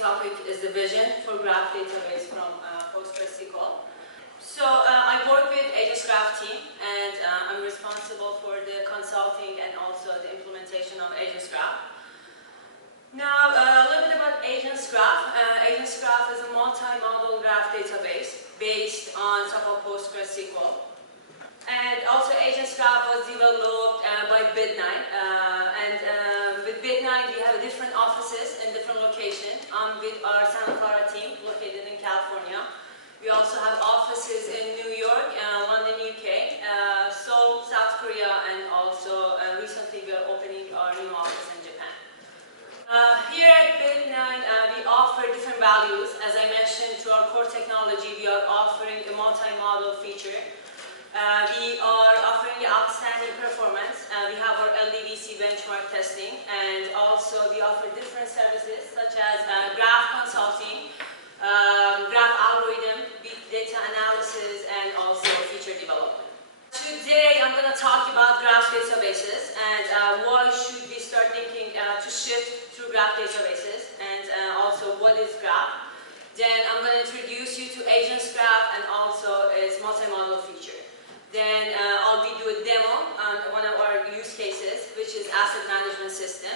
topic is the vision for graph database from Postgres. So I work with AgensGraph team, and I'm responsible for the consulting and also the implementation of AgensGraph. Now, a little bit about AgensGraph. AgensGraph is a multi-model graph database based on top of Postgres. And also AgensGraph was developed by Bit9. With Bit9 we have different offices in different locations. With our Santa Clara team located in California. We also have offices in New York, London, UK, Seoul, South Korea, and also recently we are opening our new office in Japan. Here at Bit9 we offer different values. As I mentioned, through our core technology we are offering a multi-model feature. We are offering outstanding performance. We have our LDVC benchmark testing, and also we offer different services such as graph consulting, graph algorithm, big data analysis, and also feature development. Today I'm going to talk about graph databases and why should we start thinking to shift to graph databases, and also what is graph. Then I'm going to introduce you to AgensGraph and also its multi-model feature. Then I'll do a demo on one of our use cases, which is asset management system.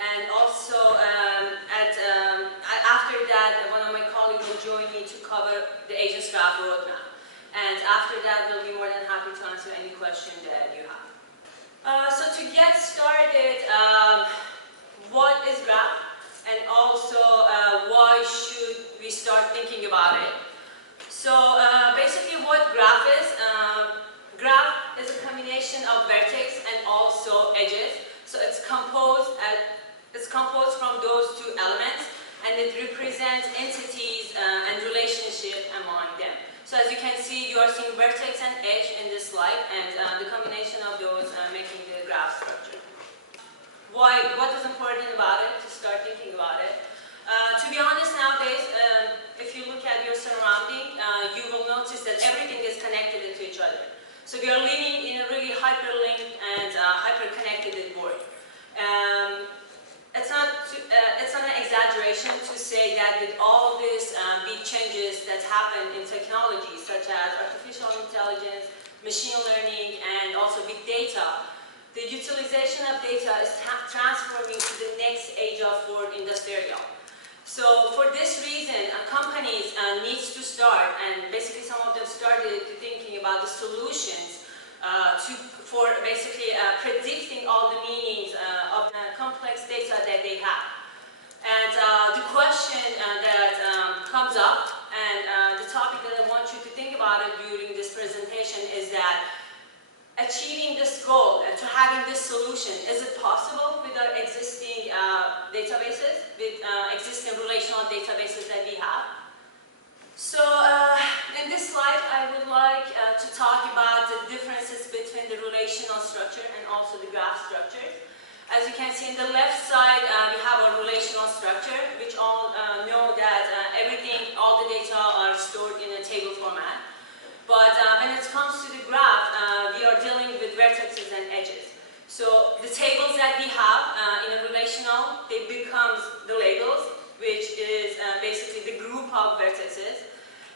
And also, after that, one of my colleagues will join me to cover the AgensGraph roadmap. And after that, we'll be more than happy to answer any question that you have. So to get started, what is graph? And also, why should we start thinking about it? So basically what graph is, graph is a combination of vertex and also edges. So it's composed from those two elements, and it represents entities and relationship among them. So as you can see, you are seeing vertex and edge in this slide, and the combination of those making the graph structure. What is important about it, to start thinking about it? To be honest, nowadays, if you look at your surrounding, you will notice that everything is connected to each other. So we are living in a really hyperlinked and hyper-connected world. It's not an exaggeration to say that with all these big changes that happen in technology, such as artificial intelligence, machine learning, and also big data, the utilization of data is transforming to the next age of 4th industrial. So for this reason, companies need to start, and basically some of them started thinking about the solutions for basically predicting all the meanings of the complex data that they have. And the question that comes up, and the topic that I want you to think about it during this presentation is that achieving this goal and to having this solution, is it possible with our existing databases, with existing relational databases that we have? So in this slide, I would like to talk about the differences between the relational structure and also the graph structure. As you can see on the left side, we have our relational structure, which all know that all the data are stored in a table format. But when it comes to the graph, we are dealing with vertices and edges. So the tables that we have in a relational, they become the labels, which is basically the group of vertices.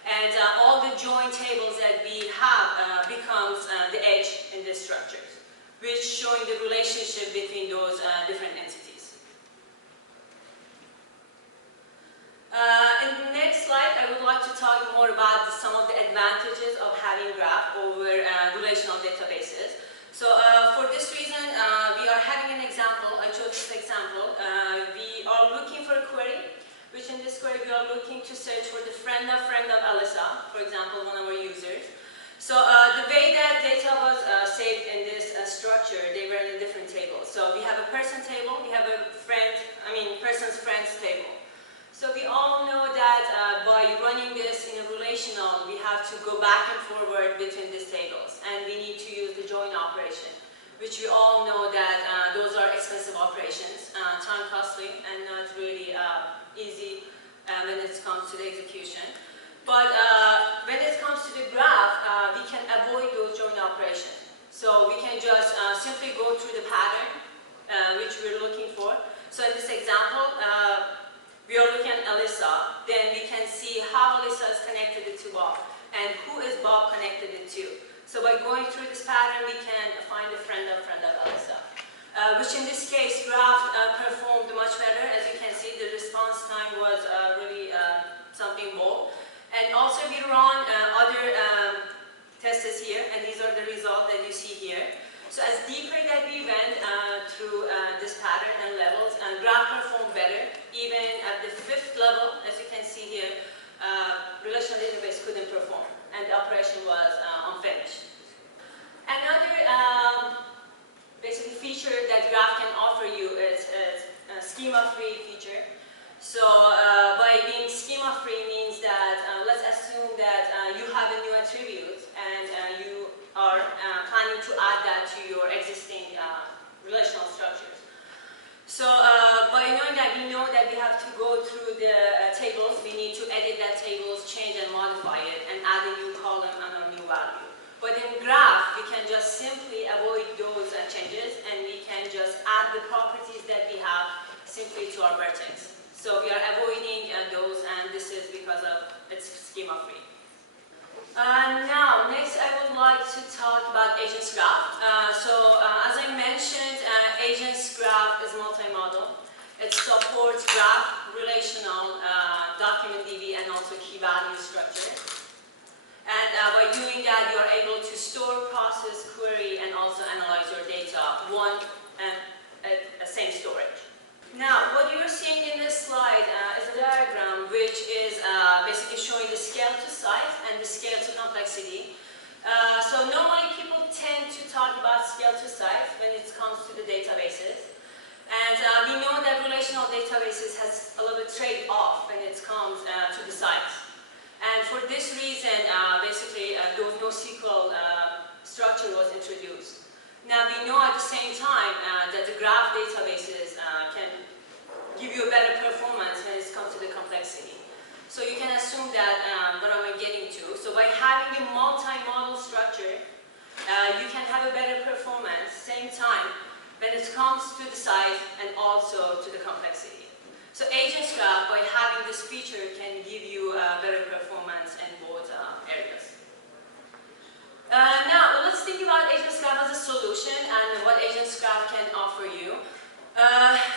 And all the join tables that we have becomes the edge in this structure, which showing the relationship between those different entities. In the next slide, I would like to talk more about some of the advantages of having graph over relational databases. So for this reason, we are having an example. I chose this example. We are looking for a query, which in this query we are looking to search for the friend of Alyssa, for example, one of our users. So the way that data was saved in this structure, they were in a different table. So we have a person table, we have a person's friends table. So we all know that by running this in a relational, we have to go back and forward between these tables, and we need to use the join operation, which we all know that those are expensive operations, time costly, and not really easy when it comes to the execution. But when it comes to the graph, we can avoid those join operations. So we can just simply go through the pattern which we're looking for. So in this example, we are looking at Alyssa, then we can see how Alyssa is connected to Bob and who is Bob connected to. So by going through this pattern, we can find a friend of Alyssa. Which in this case, graph performed much better. As you can see, the response time was really something bold. And also we run other tests here, and these are the results that you see here. So as deeper that we went through this pattern and levels, graph performed better. Even at the 5th level, as you can see here, relational database couldn't perform, and the operation was unfinished. Another basically feature that graph can offer you is a schema-free feature. So by being schema-free means that let's assume that you have a new attribute and you are planning to add that to your existing relational structures. So by knowing that, we know that we have to go through the tables. We need to edit that tables, change and modify it, and add a new column and a new value. But in graph, we can just simply avoid those changes, and we can just add the properties that we have simply to our vertex. So we are avoiding those, and this is because of it's schema-free. Now, next I would like to talk about AgensGraph. As I mentioned, AgensGraph is multi-model. It supports graph, relational, document DB, and also key value structure. And by doing that, you are able to store, process, query, and also analyze your data at the same storage. Now, what you're seeing in this slide is a diagram which is basically showing the scale to size and the scale to complexity. So normally people tend to talk about scale to size when it comes to the databases. And we know that relational databases has a little bit trade-off when it comes to the size. And for this reason, basically, the NoSQL structure was introduced. Now, we know at the same time that the graph databases can give you a better performance when it comes to the complexity. So you can assume that what I'm getting to. So by having a multi-model structure, you can have a better performance, same time, when it comes to the size and also to the complexity. So AgensGraph, by having this feature, can give you better performance in both areas. Now, let's think about AgensGraph as a solution and what AgensGraph can offer you.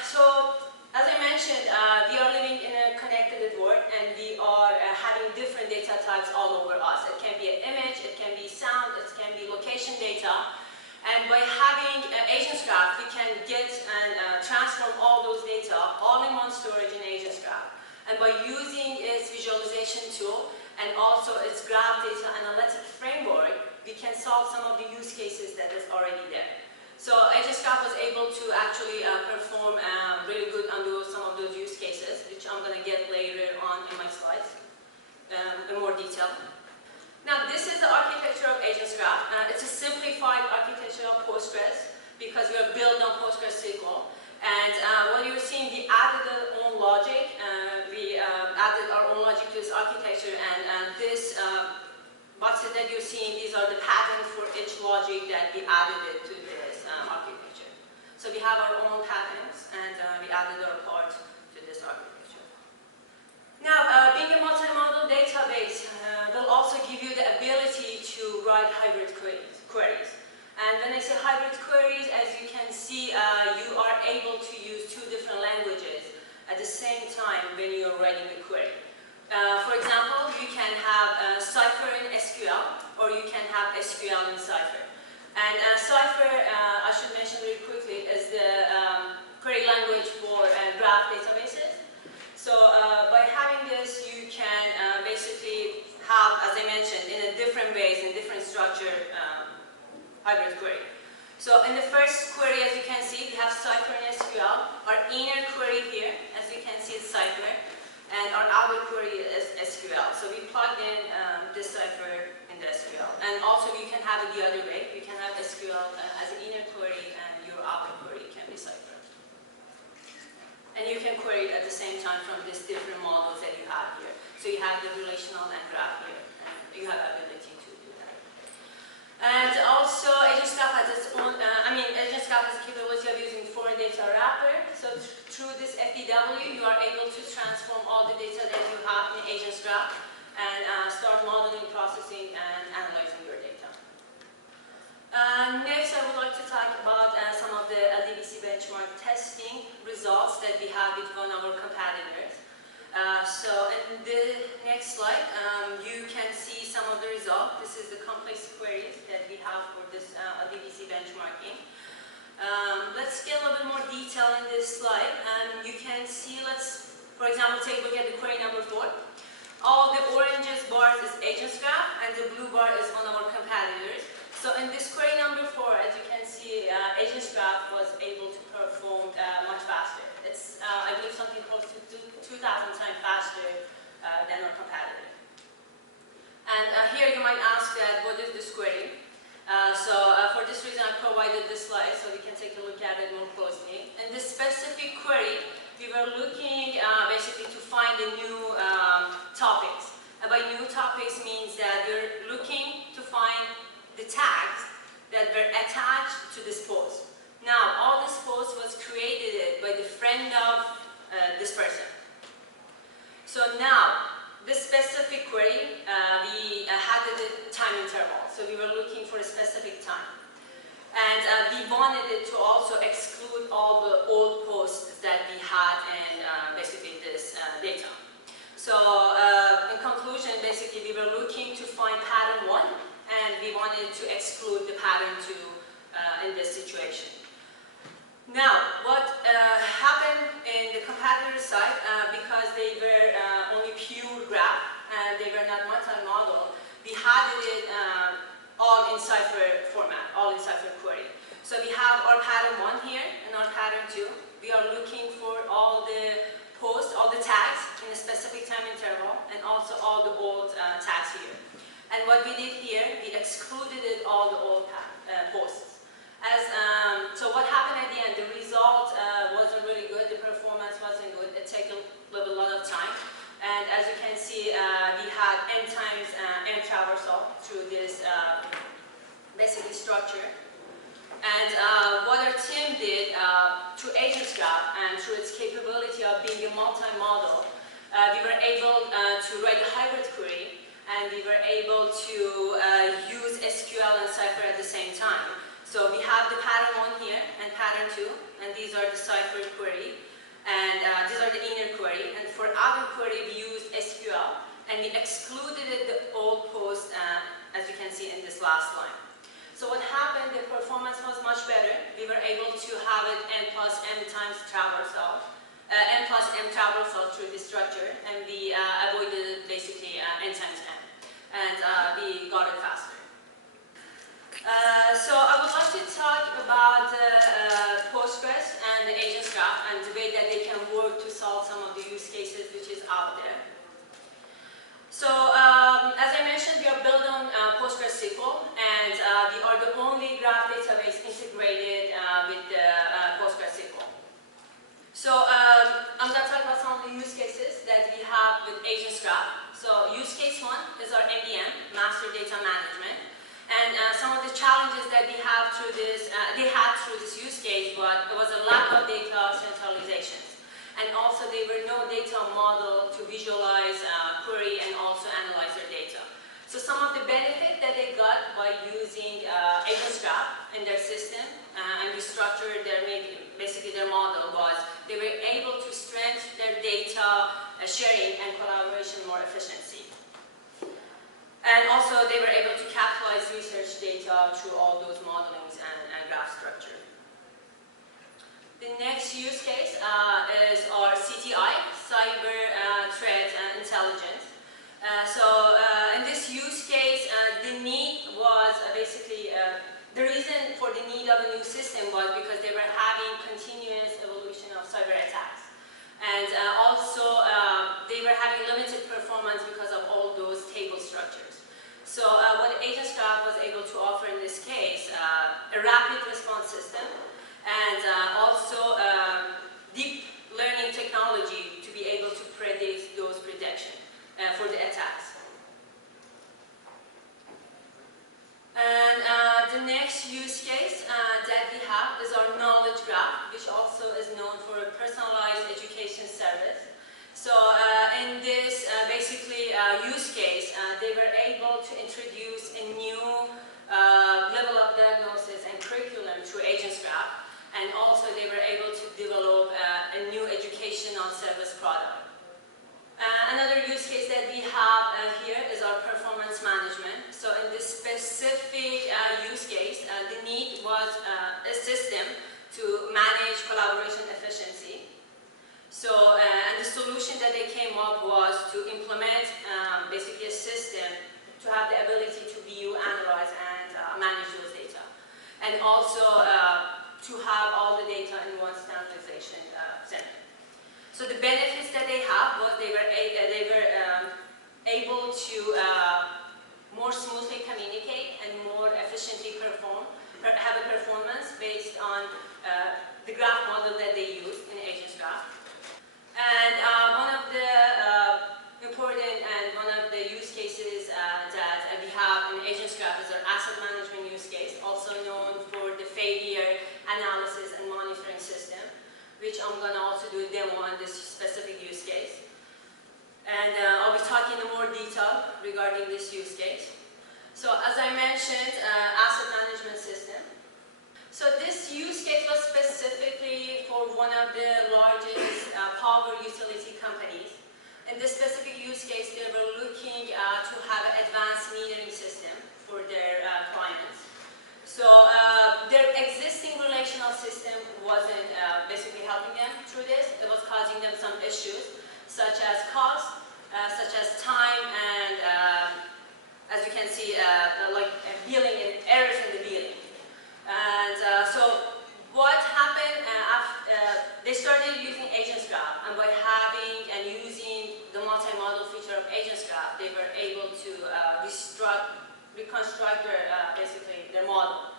So, as I mentioned, we are living in a connected world, and we are having different data types all over us. It can be an image, it can be sound, it can be location data. And by having AgensGraph, we can get and transform all those data all in one storage in AgensGraph. And by using its visualization tool and also its graph data analytic framework, we can solve some of the use cases that is already there. So AgensGraph was able to actually perform really good on some of those use cases, which I'm going to get later on in my slides in more detail. Now, this is the architecture of AgensGraph. It's a simplified architecture of Postgres because we are built on Postgres SQL. And what you're seeing, we added our own logic. We added our own logic to this architecture, and this boxes that you're seeing, these are the patterns for each logic that we added it to this architecture. So we have our own patterns, and we added our part to this architecture. Now, being a multi-model database will also give you the ability to write hybrid queries. And when I say hybrid queries, as you can see, you are able to use 2 different languages at the same time when you're writing a query. For example, you can have Cypher in SQL, or you can have SQL in Cypher. And Cypher, I should mention really quickly, is the query language for graph databases. So by having this, you can basically have, as I mentioned, in a different ways, in different structure, hybrid query. So in the first query, as you can see, we have Cypher and SQL. Our inner query here, as you can see, is Cypher, and our outer query is SQL. So we plugged in this Cypher in the SQL. And also, you can have it the other way. You can have SQL as an inner query, and your outer query can be Cypher. And you can query at the same time from these different models that you have here. So you have the relational and graph here. And you have ability to do that. And also, AgensGraph has its own, AgensGraph has the capability of using foreign data wrapper. So through this FDW, you are able to transform all the data that you have in AgensGraph and start modeling, processing, and analyzing your data. Next, I would like to talk about some of the LDBC benchmark testing results that we have with one of our competitors. So in the next slide, you can see some of the results. This is the complex queries that we have for this LDBC benchmarking. Let's get a little bit more detail in this slide. You can see, for example, take a look at the query number 4. All the oranges bars is AgensGraph, and the blue bar is one of our competitors. So in this query number 4, as you can see, AgensGraph was able to perform much faster. It's, I believe, something close to 2,000 times faster than our competitor. And here you might ask that, what is this query? For this reason, I provided this slide so we can take a look at it more closely. In this specific query, we were looking basically to find the new topics. And by new topics means that we're looking to find the tags that were attached to this post. Now, all this post was created by the friend of this person. So now, this specific query, we had a time interval. So we were looking for a specific time. And we wanted it to also exclude all the old posts that we had in basically this data. So in conclusion, basically we were looking to find pattern 1, and we wanted to exclude the pattern 2 in this situation. Now, what happened in the competitor side, because they were only pure graph and they were not multi-model, we had it all in cipher format, all in cipher query. So we have our pattern 1 here and our pattern 2. We are looking for all the posts, all the tags in a specific time interval, and also all the old tags here. And what we did here, we excluded all the old posts. So what happened at the end, the result wasn't really good, the performance wasn't good, it took a lot of time. And as you can see, we had n times n traversal through this basically structure. And what our team did through AgensGraph and through its capability of being a multi-model, we were able to write a hybrid query, and we were able to use SQL and Cypher at the same time. So we have the pattern 1 here and pattern 2, and these are the Cypher query, and these are the inner query. And for outer query, we used SQL, and we excluded the old post, as you can see in this last line. So what happened, the performance was much better. We were able to have it n plus m times traversal, n plus m traversal through this structure, and we avoided basically n times m, and we got it faster. So I would like to talk about Postgres and the AgensGraph and the way that they can work to solve some of the use cases which is out there. So as I mentioned, we are built on PostgreSQL, and we are the only graph database integrated with the PostgreSQL. So I'm going to talk about some of the use cases that we have with AgensGraph. So use case 1 is our MDM, Master Data Management. And some of the challenges that we have through this, through this use case was a lack of data centralizations. And also there were no data model to visualize, query, and also analyze their data. So some of the benefit that they got by using AgensGraph in their system and restructure their, basically their model was they were able to strengthen their data sharing and collaboration more efficiency. And also they were able to capitalize research data through all those modelings and graph structure. The next use case is our CTI, Cyber Threat Intelligence. In this use case, the need was basically, the reason for the need of a new system was because they were having continuous evolution of cyber attacks. And also, they were having limited performance because of all those table structures. So what AgensGraph was able to offer in this case, a rapid response system, and also deep learning technology to be able to predict those predictions for the attacks. And the next use case that we have is our knowledge graph, which also is known for a personalized to introduce a new level of diagnosis and curriculum through AgensGraph, and also they were able to develop a new educational service product. Another use case that we have here is our performance management. So in this specific use case, the need was a system to manage collaboration efficiency. So, and the solution that they came up was to implement basically a system to have the ability to view, analyze, and manage those data. And also to have all the data in one standardization center. So the benefits that they have was they were able to more smoothly communicate and more efficiently have a performance based on the graph model that they used in AgensGraph. And one of the important and one of the use cases that we have in AgensGraph is our asset management use case, also known for the failure analysis and monitoring system, which I'm going to also do a demo on this specific use case. And I'll be talking in more detail regarding this use case. So as I mentioned, asset management system. So this use case was specifically for one of the largest power utility companies. In this specific use case, they were looking to have an advanced metering system for their clients. So their existing relational system wasn't basically helping them through this. It was causing them some issues, such as cost, such as time, and as you can see, like billing and errors in the billing. And so what happened after they started using AgensGraph, and by having and using the multi-model feature of AgensGraph, they were able to reconstruct their basically their model.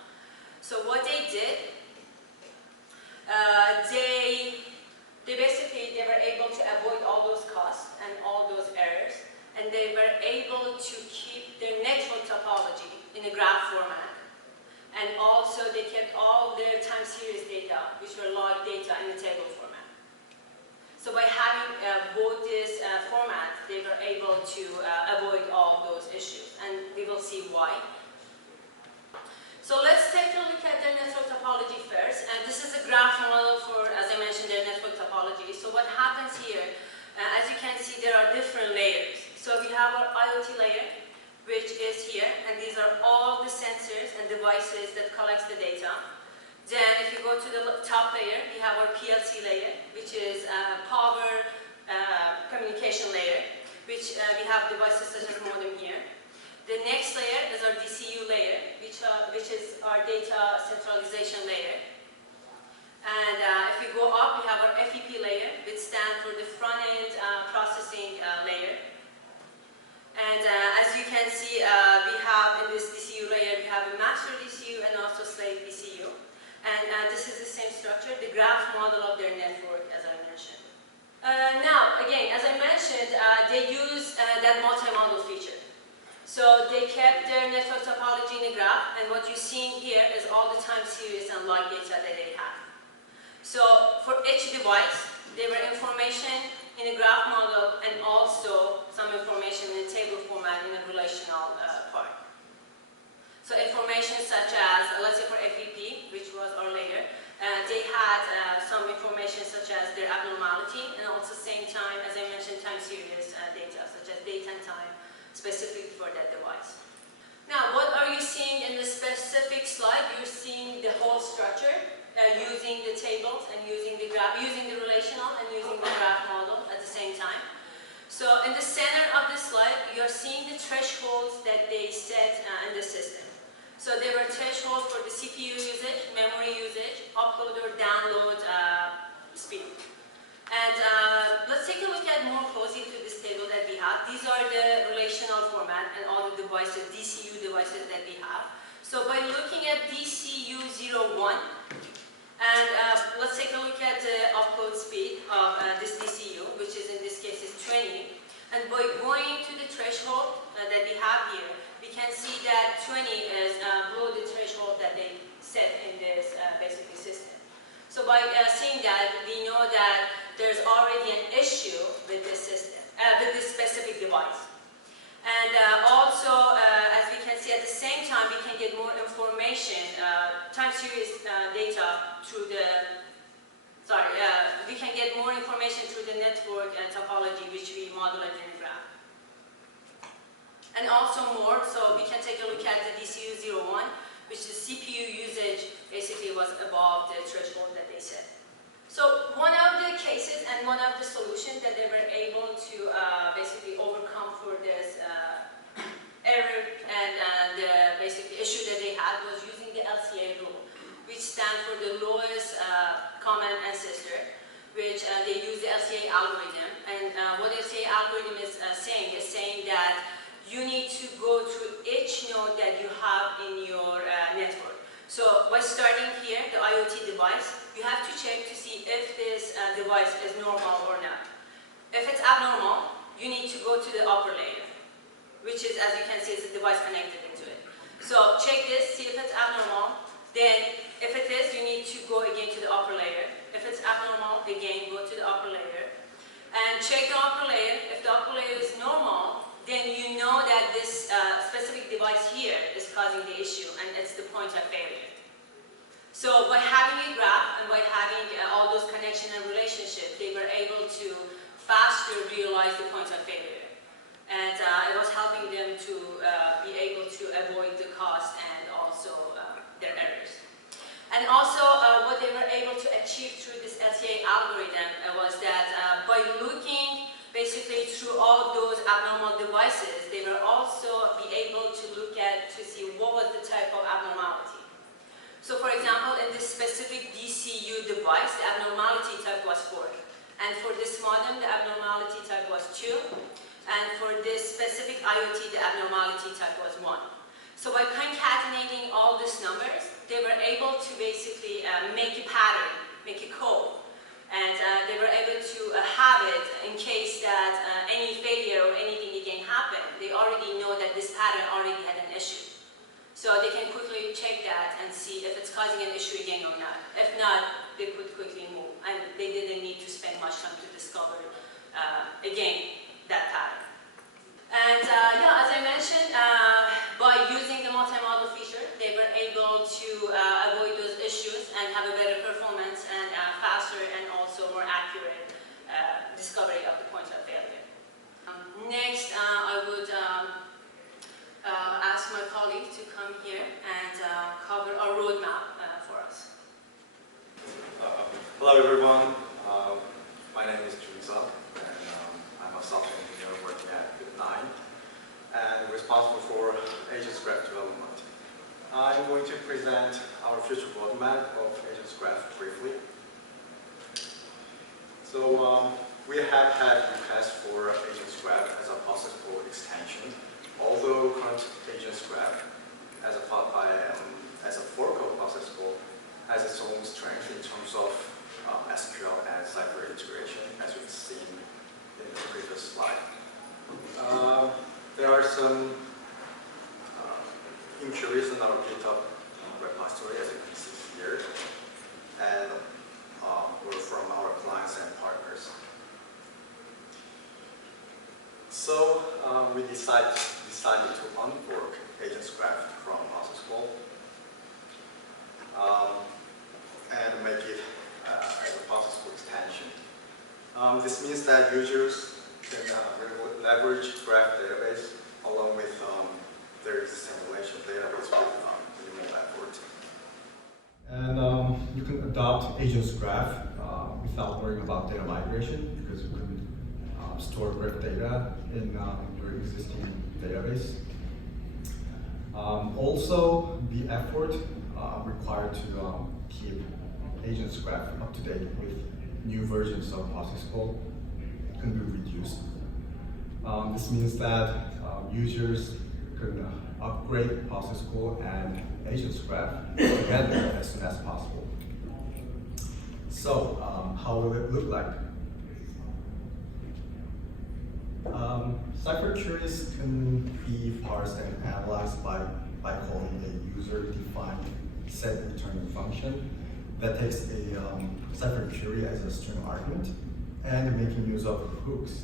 So what they did, they were able to avoid all those costs and all those errors, and they were able to keep their network topology in a graph format. And also they kept all their time series data, which were log data, in the table format. So by having both this format, they were able to avoid all those issues, and we will see why. So let's take a look at their network topology first. And this is a graph model for, as I mentioned, their network topology. So what happens here, as you can see, there are different layers. So we have our IoT layer, which is here, and these are all the sensors and devices that collects the data. Then if you go to the top layer, we have our PLC layer, which is power communication layer, which we have devices such as modem here. The next layer is our DCU layer, which is our data centralization layer. And if we go up, we have our FEP layer, which stands for the front-end processing layer. And as you can see, we have in this DCU layer, we have a master DCU and also slave DCU. And this is the same structure, the graph model of their network, as I mentioned. Now, again, as I mentioned, they use that multi-model feature. So they kept their network topology in a graph, and what you're seeing here is all the time series and log data that they have. So for each device, there were information in a graph model and also some information in a table format in a relational part. So information such as, let's say for FEP, which was our layer, they had some information such as their abnormality, and also same time, as I mentioned, time series data, such as date and time, specific for that device. Now, what are you seeing in the specific slide? You're seeing the whole structure using the tables and using the graph, using the relational and using the graph model at the same time. So in the center of the slide, you're seeing the thresholds that they set in the system. So there were thresholds for the CPU usage, memory usage, upload or download speed. And let's take a look at more closely to this table that we have. These are the relational format and all the devices, DCU devices that we have. So by looking at DCU 01, and let's take a look at the upload speed of this DCU, which is in this case is 20. And by going to the threshold that we have here, we can see that 20 is below the threshold that they set in this basically system. So by seeing that, we know that there's already an issue with this system, with this specific device. And also, get more information, time series data through the, we can get more information through the network topology which we model at AgensGraph. And also more, so we can take a look at the DCU01, which is CPU usage basically was above the threshold that they set. So one of the cases and one of the solutions that they were able to basically overcome for this error and the basically issue that they had was using the LCA rule, which stands for the lowest common ancestor, which they use the LCA algorithm. And what LCA algorithm is saying that you need to go through each node that you have in your network. So by starting here, the IoT device, you have to check to see if this device is normal or not. If it's abnormal, you need to go to the upper layer, which is, as you can see, it's a device connected into it. So check this, see if it's abnormal. Then, if it is, you need to go again to the upper layer. If it's abnormal, again, go to the upper layer. And check the upper layer. If the upper layer is normal, then you know that this specific device here is causing the issue, and it's the point of failure. So by having a graph and by having all those connection and relationships, they were able to faster realize the point of failure. And it was helping them to be able to avoid the cost and also their errors. And also what they were able to achieve through this LCA algorithm was that by looking basically through all those abnormal devices, they will also be able to look at to see what was the type of abnormality. So for example, in this specific DCU device, the abnormality type was 4. And for this modem, the abnormality type was 2. And for this specific IoT, the abnormality type was 1. So by concatenating all these numbers, they were able to basically make a pattern, make a code. And they were able to have it in case that any failure or anything again happened. They already know that this pattern already had an issue. So they can quickly check that and see if it's causing an issue again or not. If not, they could quickly move. And they didn't need to spend much time to discover, again, that pattern. And yeah, as I mentioned, by using the multi-model feature, they were able to avoid those issues and have a better performance and faster and also more accurate discovery of the point of failure. Next, I would ask my colleague to come here and cover our roadmap for us. Hello everyone, my name is Teresa, and I'm a software engineer working at Bit9 and responsible for AgensGraph development. I'm going to present our future roadmap of AgensGraph briefly. So we have had requests for AgensGraph as a process code extension, although current AgensGraph as a four-code process code has its own strength in terms of SQL and Cypher integration, as we've seen in the previous slide. There are some inquiries in our GitHub repository, as you can see here, and were from our clients and partners. So we decided to unfork AgensGraph from process code and make it as a process code extension. This means that users can leverage graph database along with their existing relation database with minimal effort. And you can adopt AgensGraph without worrying about data migration, because you can store graph data in your existing database. Also, the effort required to keep AgensGraph up to date with new versions of process code can be reduced. This means that users can upgrade process code and AgensGraph together as soon as possible. So, how will it look like? Cypher queries can be parsed and analyzed by calling a user-defined set returning function that takes a Cypher query as a string argument and making use of hooks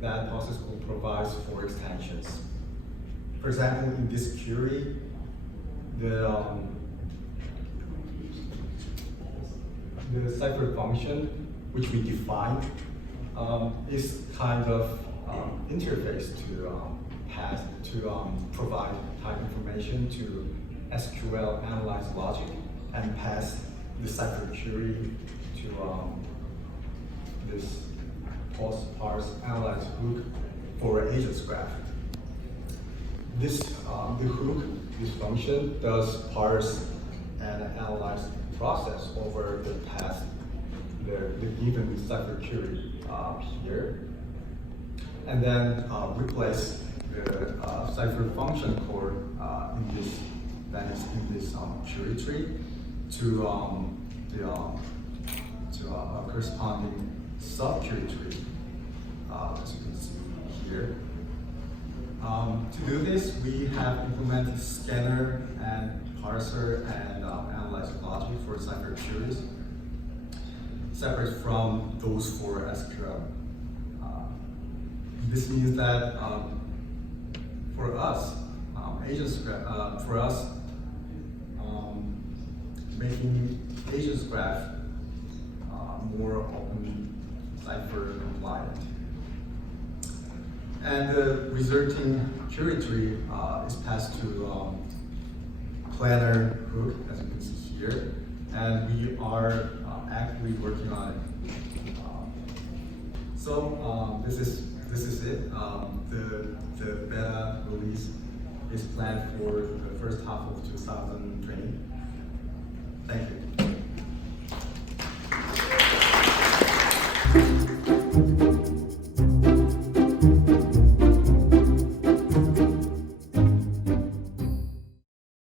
that process code provides for extensions. For example, in this query, the cipher function, which we defined, is kind of interface to provide type information to SQL analyze logic and pass the cipher query to this post parse analyze hook for AgensGraph. This the hook, this function does parse and analyze the process over the past the given cipher query here, and then replace the cipher function code in this query tree to a corresponding sub query tree, as you can see here. To do this, we have implemented scanner and parser and analyze logic for cipher queries, separate from those for SQL. This means that for us, AgensGraph, making AgensGraph more open cipher compliant. And the resulting query tree is passed to planner hook, as you can see here, and we are actively working on it. So this is it. The beta release is planned for the first half of 2020. Thank you.